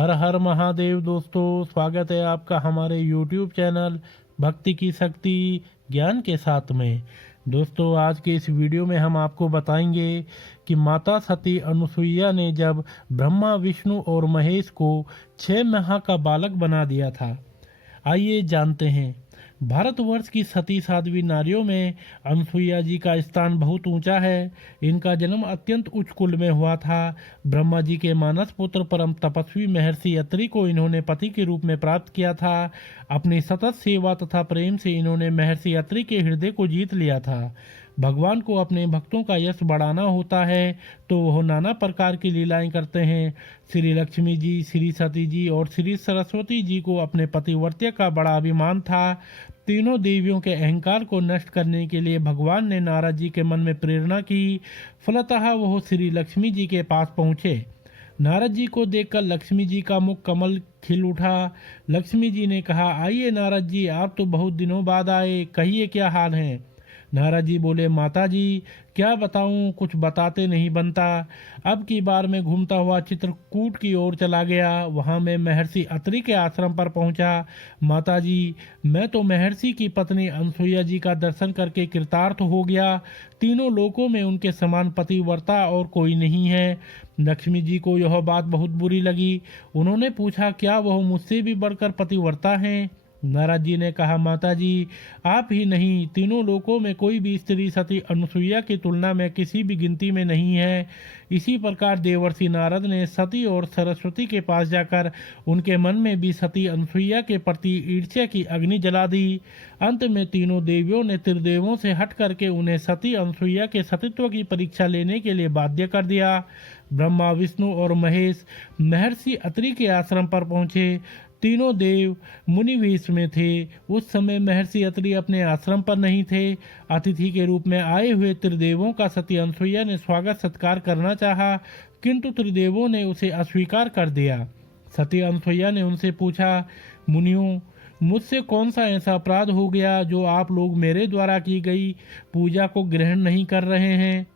हर हर महादेव दोस्तों, स्वागत है आपका हमारे YouTube चैनल भक्ति की शक्ति ज्ञान के साथ में। दोस्तों, आज के इस वीडियो में हम आपको बताएंगे कि माता सती अनुसुईया ने जब ब्रह्मा विष्णु और महेश को 6 माह का बालक बना दिया था। आइए जानते हैं। भारतवर्ष की सती साध्वी नारियों में अनुसुईया जी का स्थान बहुत ऊंचा है। इनका जन्म अत्यंत उच्च कुल में हुआ था। ब्रह्मा जी के मानस पुत्र परम तपस्वी महर्षि अत्रि को इन्होंने पति के रूप में प्राप्त किया था। अपनी सतत सेवा तथा प्रेम से इन्होंने महर्षि अत्रि के हृदय को जीत लिया था। भगवान को अपने भक्तों का यश बढ़ाना होता है तो वह नाना प्रकार की लीलाएं करते हैं। श्री लक्ष्मी जी, श्री सती जी और श्री सरस्वती जी को अपने पतिव्रत्य का बड़ा अभिमान था। तीनों देवियों के अहंकार को नष्ट करने के लिए भगवान ने नारद जी के मन में प्रेरणा की। फलतः वह श्री लक्ष्मी जी के पास पहुँचे। नारद जी को देखकर लक्ष्मी जी का मुख कमल खिल उठा। लक्ष्मी जी ने कहा, आइए नारद जी, आप तो बहुत दिनों बाद आए, कहिए क्या हाल है। नारद जी बोले, माता जी क्या बताऊं, कुछ बताते नहीं बनता। अब की बार मैं घूमता हुआ चित्रकूट की ओर चला गया। वहां मैं महर्षि अत्रि के आश्रम पर पहुंचा। माता जी, मैं तो महर्षि की पत्नी अनुसुईया जी का दर्शन करके कृतार्थ हो गया। तीनों लोकों में उनके समान पतिव्रता और कोई नहीं है। लक्ष्मी जी को यह बात बहुत बुरी लगी। उन्होंने पूछा, क्या वह मुझसे भी बढ़कर पतिव्रता हैं। नारद जी ने कहा, माता जी आप ही नहीं, तीनों लोकों में कोई भी स्त्री सती अनुसुईया की तुलना में किसी भी गिनती में नहीं है। इसी प्रकार देवर्षि नारद ने सती और सरस्वती के पास जाकर उनके मन में भी सती अनुसुईया के प्रति ईर्ष्या की अग्नि जला दी। अंत में तीनों देवियों ने त्रिदेवों से हट करके उन्हें सती अनुसुईया के सतीत्व की परीक्षा लेने के लिए बाध्य कर दिया। ब्रह्मा विष्णु और महेश महर्षि अत्रि के आश्रम पर पहुंचे। तीनों देव मुनि वेश में थे। उस समय महर्षि अत्रि अपने आश्रम पर नहीं थे। अतिथि के रूप में आए हुए त्रिदेवों का सती अनुसुईया ने स्वागत सत्कार करना चाहा, किंतु त्रिदेवों ने उसे अस्वीकार कर दिया। सती अनुसुईया ने उनसे पूछा, मुनियों, मुझसे कौन सा ऐसा अपराध हो गया जो आप लोग मेरे द्वारा की गई पूजा को ग्रहण नहीं कर रहे हैं।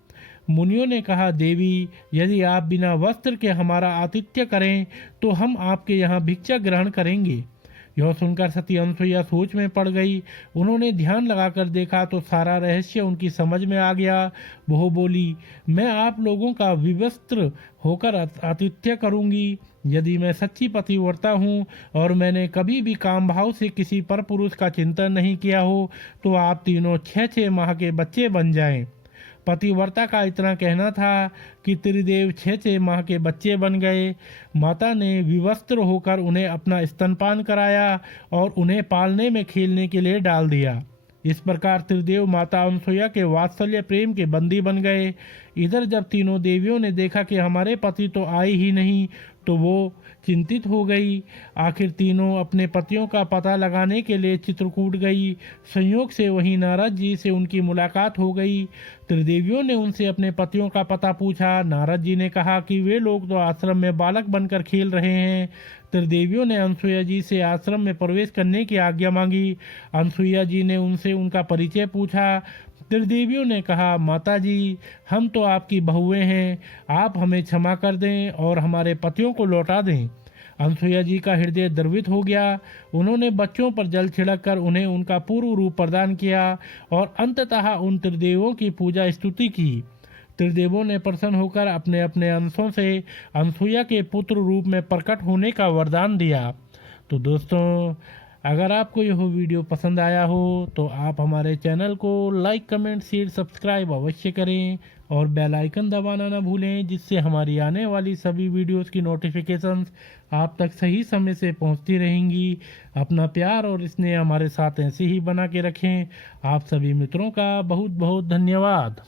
मुनियों ने कहा, देवी, यदि आप बिना वस्त्र के हमारा आतिथ्य करें तो हम आपके यहाँ भिक्षा ग्रहण करेंगे। यह सुनकर सती अनुसुईया सोच में पड़ गई। उन्होंने ध्यान लगाकर देखा तो सारा रहस्य उनकी समझ में आ गया। वह बोली, मैं आप लोगों का विवस्त्र होकर आतिथ्य करूंगी। यदि मैं सच्ची पतिव्रता हूँ और मैंने कभी भी काम भाव से किसी पर पुरुष का चिंतन नहीं किया हो तो आप तीनों 6-6 माह के बच्चे बन जाएं। पतिव्रता का इतना कहना था कि त्रिदेव 6-6 माह के बच्चे बन गए। माता ने विवस्त्र होकर उन्हें अपना स्तनपान कराया और उन्हें पालने में खेलने के लिए डाल दिया। इस प्रकार त्रिदेव माता अनुसुईया के वात्सल्य प्रेम के बंदी बन गए। इधर जब तीनों देवियों ने देखा कि हमारे पति तो आए ही नहीं तो वो चिंतित हो गई। आखिर तीनों अपने पतियों का पता लगाने के लिए चित्रकूट गई। संयोग से वहीं नारद जी से उनकी मुलाकात हो गई। त्रिदेवियों ने उनसे अपने पतियों का पता पूछा। नारद जी ने कहा कि वे लोग तो आश्रम में बालक बनकर खेल रहे हैं। त्रिदेवियों ने अनुसुईया जी से आश्रम में प्रवेश करने की आज्ञा मांगी। अनुसुईया जी ने उनसे उनका परिचय पूछा। त्रिदेवियों ने कहा, माता जी, हम तो आपकी बहुएं हैं, आप हमें क्षमा कर दें और हमारे पतियों को लौटा दें। अनुसुईया जी का हृदय द्रवित हो गया। उन्होंने बच्चों पर जल छिड़क कर उन्हें उनका पूर्व रूप प्रदान किया और अंततः उन त्रिदेवों की पूजा स्तुति की। त्रिदेवों ने प्रसन्न होकर अपने अपने अंशों से अनुसुईया के पुत्र रूप में प्रकट होने का वरदान दिया। तो दोस्तों, अगर आपको यह वीडियो पसंद आया हो तो आप हमारे चैनल को लाइक, कमेंट, शेयर, सब्सक्राइब अवश्य करें और बेल आइकन दबाना न भूलें, जिससे हमारी आने वाली सभी वीडियोस की नोटिफिकेशंस आप तक सही समय से पहुंचती रहेंगी। अपना प्यार और स्नेह हमारे साथ ऐसे ही बना के रखें। आप सभी मित्रों का बहुत बहुत धन्यवाद।